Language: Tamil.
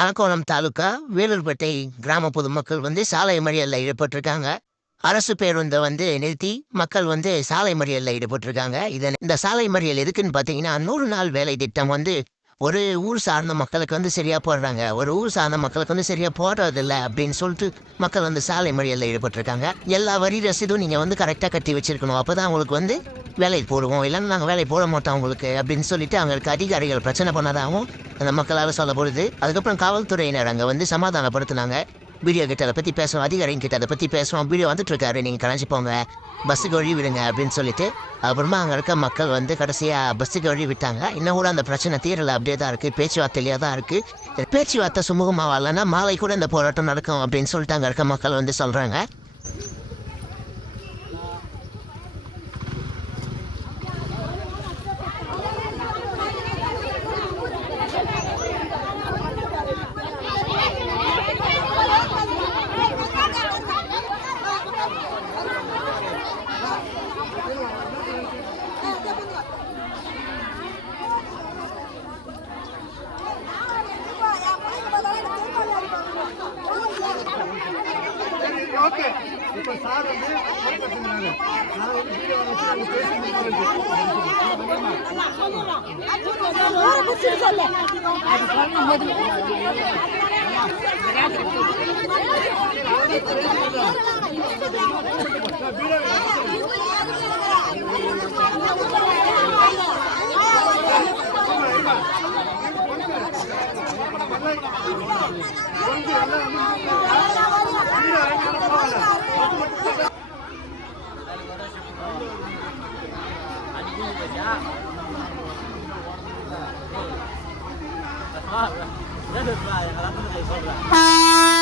அரக்கோணம் தாலுகா வேலூர்பேட்டை கிராம பொதுமக்கள் சாலை மறியலில் ஈடுபட்டிருக்காங்க. அரசு பேருந்தை நிறுத்தி மக்கள் சாலை மறியலில் ஈடுபட்டிருக்காங்க. இந்த சாலை மறியல் எதுக்குன்னு பார்த்தீங்கன்னா 100 நாள் வேலை திட்டம் ஒரு ஊர் சார்ந்த மக்களுக்கு சரியா போடுறாங்க, ஒரு ஊர் சார்ந்த மக்களுக்கு சரியா போடுறதில்ல அப்படின்னு சொல்லிட்டு மக்கள் சாலை மறியலில் ஈடுபட்டிருக்காங்க. எல்லா வரி ரசீதும் நீங்க கரெக்டாக கட்டி வச்சிருக்கணும், அப்பதான் உங்களுக்கு வேலை போடுவோம், இல்லைன்னா நாங்கள் வேலை போட மாட்டோம் உங்களுக்கு அப்படின்னு சொல்லிட்டு அவங்களுக்கு அதிகாரிகள் பிரச்சனை பண்ணாதாகவும் அந்த மக்களால் சொல்லப்படுது. அதுக்கப்புறம் காவல்துறையினர் அங்கே சமாதானப்படுத்தினாங்க. வீடியோ கிட்ட அதை பற்றி பேசுவோம், அதிகாரிங்க கிட்ட அதை பற்றி பேசுவோம், வீடியோ வந்துட்டுருக்காரு, நீங்கள் கலைஞ்சி போங்க, பஸ்ஸுக்கு வழி விடுங்க அப்படின்னு சொல்லிட்டு அப்புறமா அங்கே இருக்க மக்கள் கடைசியாக பஸ்ஸுக்கு வழி விட்டாங்க. இன்னும் கூட அந்த பிரச்சனை தீரலை, அப்படியே தான் இருக்குது, பேச்சுவார்த்தையிலேயே தான் இருக்குது. பேச்சுவார்த்தை சுமூகமாக வரலன்னா மாலை கூட இந்த போராட்டம் நடக்கும் அப்படின்னு சொல்லிட்டு அங்கே இருக்க மக்கள் சொல்கிறாங்க. ஓகே, இப்போ சார் பேசுகிறாரு. நான் வீடியோ வச்சு Rất được vài, nó không thể không là